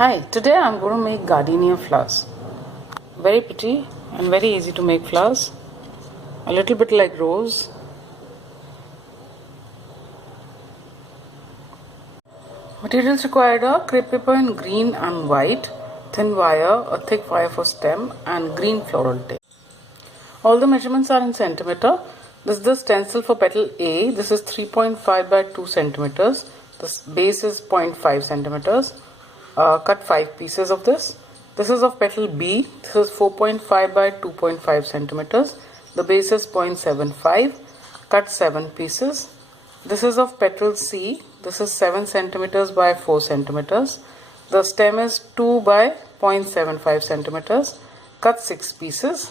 Hi, today I'm going to make gardenia flowers. Very pretty and very easy to make flowers. A little bit like rose. Materials required are crepe paper in green and white, thin wire, a thick wire for stem, and green floral tape. All the measurements are in centimeter. This is the stencil for petal A. This is 3.5 by 2 centimeters. The base is 0.5 centimeters. Cut 5 pieces of this. This is of petal B. This is 4.5 by 2.5 centimeters. The base is 0.75. Cut 7 pieces. This is of petal C. This is 7 centimeters by 4 centimeters. The stem is 2 by 0.75 centimeters. Cut 6 pieces.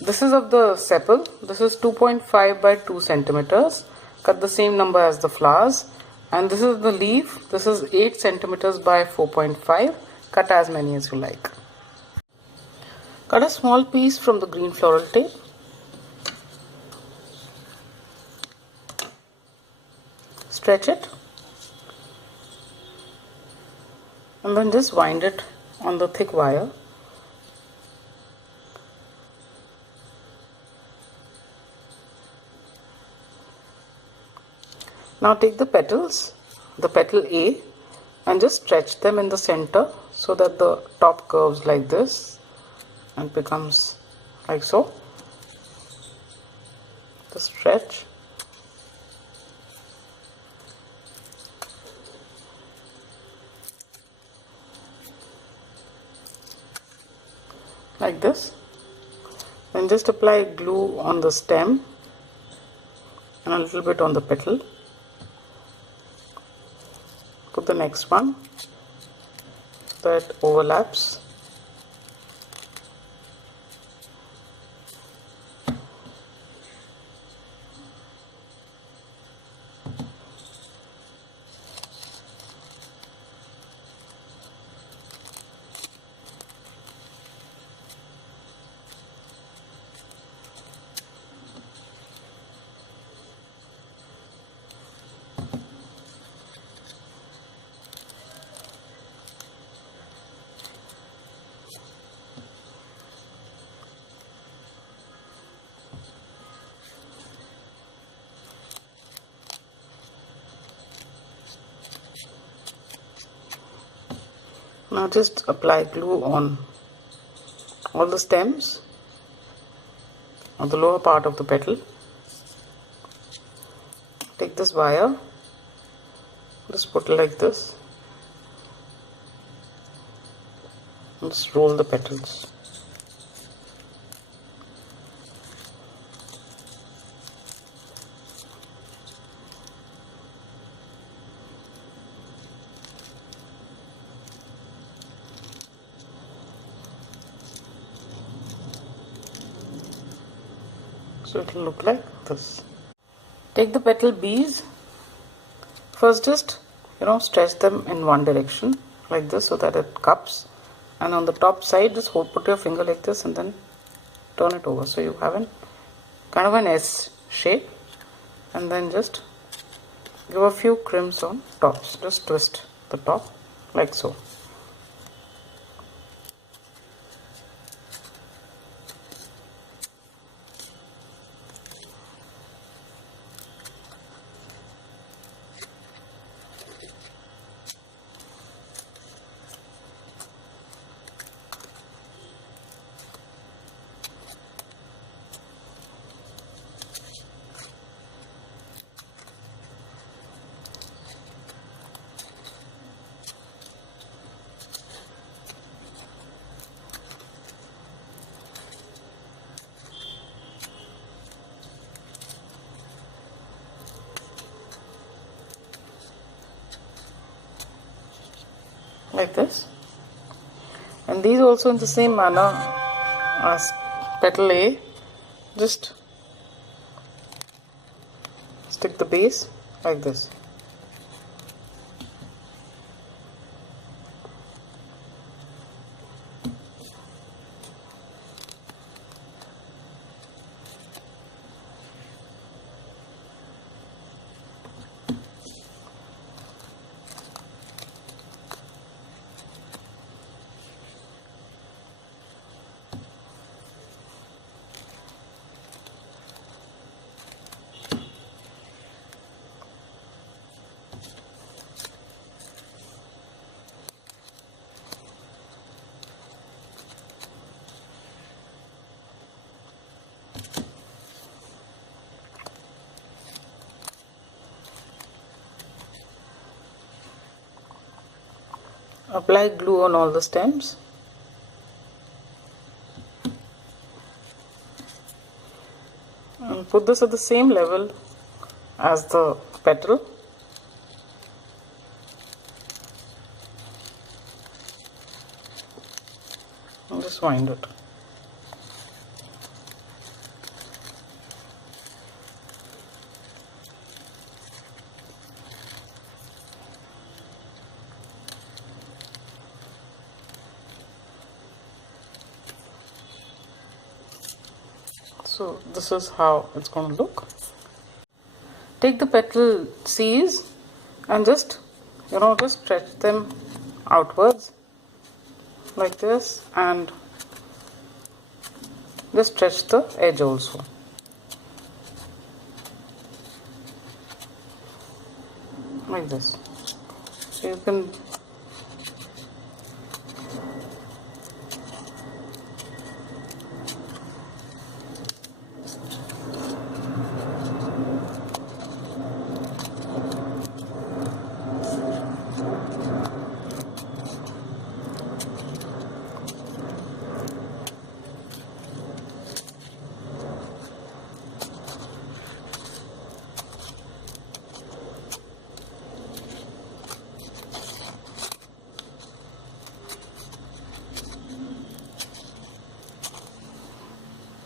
This is of the sepal. This is 2.5 by 2 centimeters. Cut the same number as the flowers. And this is the leaf. This is 8 centimeters by 4.5. Cut as many as you like. Cut a small piece from the green floral tape. Stretch it. And then just wind it on the thick wire. Now take the petals, the petal A, and just stretch them in the center so that the top curves like this and becomes like so. Just stretch. Like this. Then just apply glue on the stem and a little bit on the petal. Put the next one that overlaps. Now just apply glue on all the stems on the lower part of the petal. Take this wire, just put it like this, and just roll the petals. So it will look like this. Take the petal B's. First just stretch them in one direction like this so that it cups, and on the top side just put your finger like this and then turn it over so you have kind of an S shape, and then just give a few crimps on tops. Just twist the top like so. Like this, and these also in the same manner as petal A. Just stick the base like this. Apply glue on all the stems. And put this at the same level as the petal. And just wind it. So this is how it's going to look. Take the petal seeds and just stretch them outwards like this, and just stretch the edge also. Like this. So you can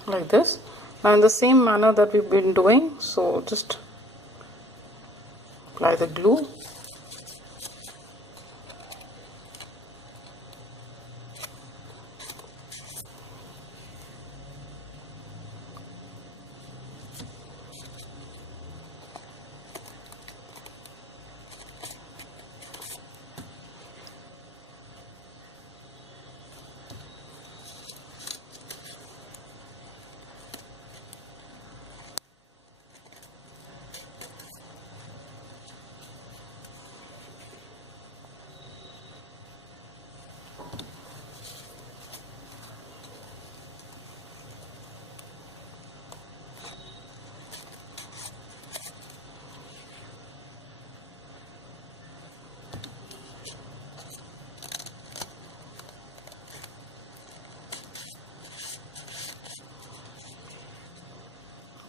like this. Now in the same manner that we've been doing, so just apply the glue.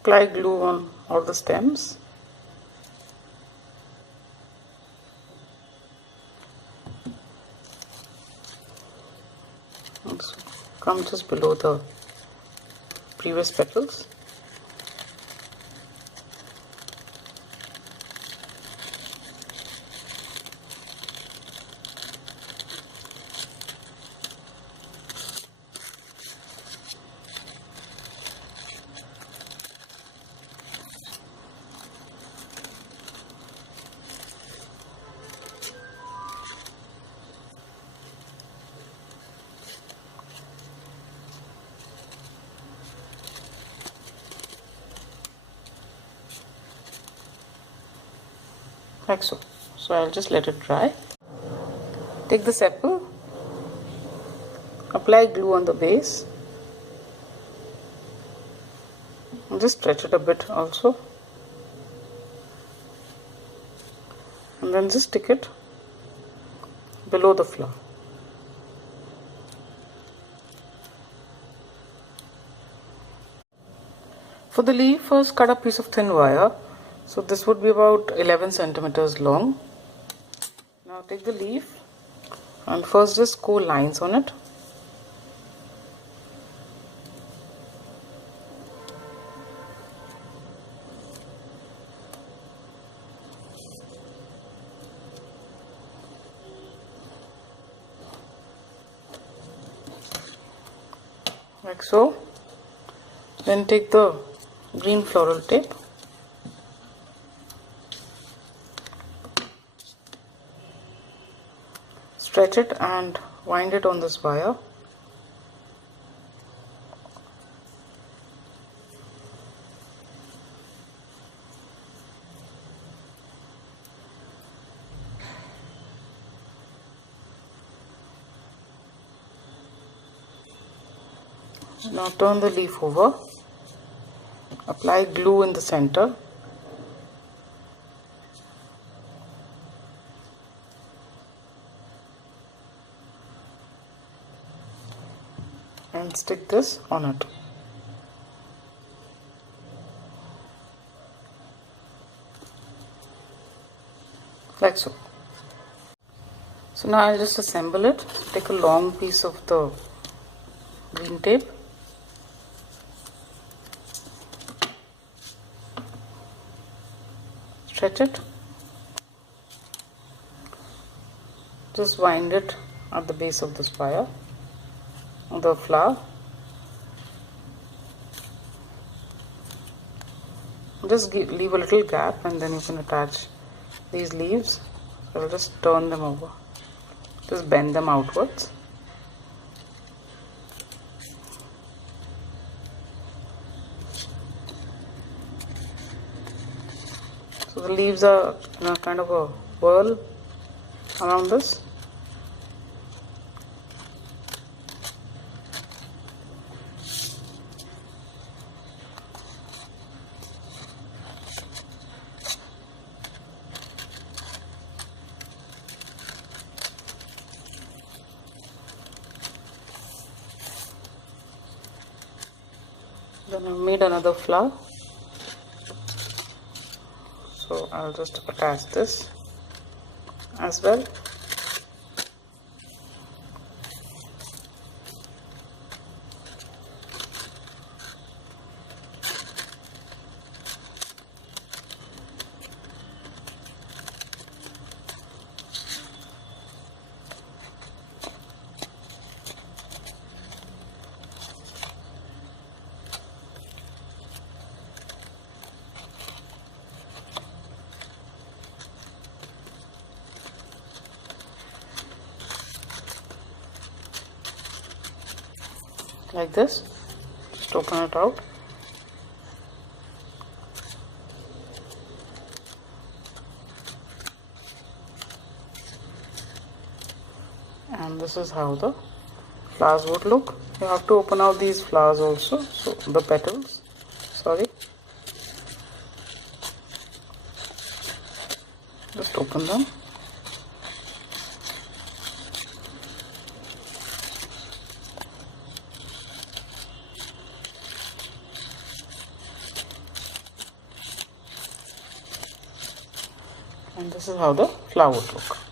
Apply glue on all the stems. And so come just below the previous petals. Like so. So I'll just let it dry. Take the sepal, apply glue on the base, and just stretch it a bit also, and then just stick it below the flower. For the leaf, first cut a piece of thin wire. So this would be about 11 centimeters long. Now take the leaf and first just go lines on it. Like so. Then take the green floral tape. Stretch it and wind it on this wire. Now turn the leaf over. Apply glue in the center. and stick this on it. Like so. So now I'll just assemble it. Take a long piece of the green tape, stretch it, just wind it at the base of the spire of the flower. Just leave a little gap and then you can attach these leaves. So I'll just turn them over, just bend them outwards. So the leaves are in a kind of a whirl around this. Then I made another flower. So I'll just attach this as well. Like this, just open it out. And this is how the flowers would look. You have to open out these flowers also, so the petals, sorry. Just open them. And this is how the flower would look.